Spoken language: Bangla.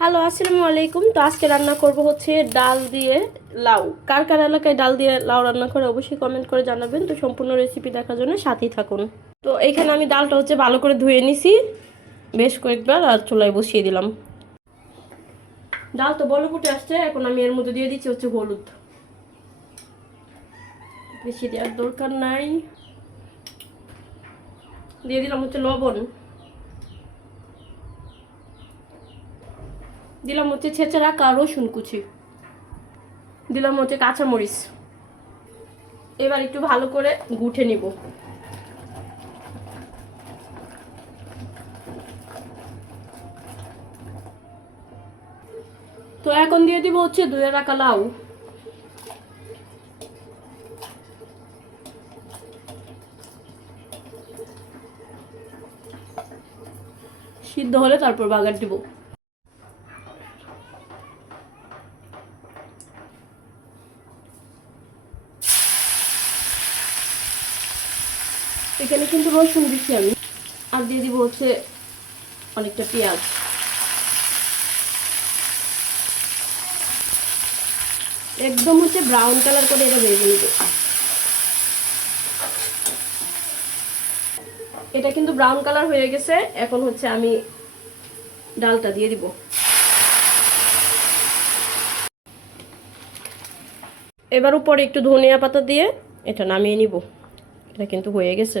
হ্যালো, আসসালামু আলাইকুম। তো আজকে রান্না করব হচ্ছে ডাল দিয়ে লাউ। কার কার এলাকায় ডাল দিয়ে লাউ রান্না করে অবশ্যই কমেন্ট করে জানাবেন। তো সম্পূর্ণ রেসিপি দেখার জন্য সাথেই থাকুন। তো এইখানে আমি ডালটা হচ্ছে ভালো করে ধুয়ে নিছি বেশ কয়েকবার, আর চুলায় বসিয়ে দিলাম। ডাল তো বলে ফুটে আসছে, এখন আমি এর মধ্যে দিয়ে দিচ্ছি হচ্ছে হলুদ। বেশি দেওয়ার দরকার নাই। দিয়ে দিলাম হচ্ছে লবণ, দিলাম হচ্ছে ছেঁচা রাখা রসুন কুচি, দিলাম হচ্ছে কাঁচামরিচ। এবার একটু ভালো করে গুটে নিব। তো এখন দিয়ে দিব হচ্ছে ধুয়ে রাখা লাউ। সিদ্ধ হলে তারপর বাগার দিব। এখানে কিন্তু রসুন দিচ্ছি আমি, আর দিয়ে দিব হচ্ছে অনেকটা পেঁয়াজ। একদম হচ্ছে ব্রাউন কালার করে এটা ভেজে নিব। এটা কিন্তু ব্রাউন কালার হয়ে গেছে। এখন হচ্ছে আমি ডালটা দিয়ে দিব। এবার উপরে একটু ধনিয়া পাতা দিয়ে এটা নামিয়ে নিব। এটা কিন্তু হয়ে গেছে।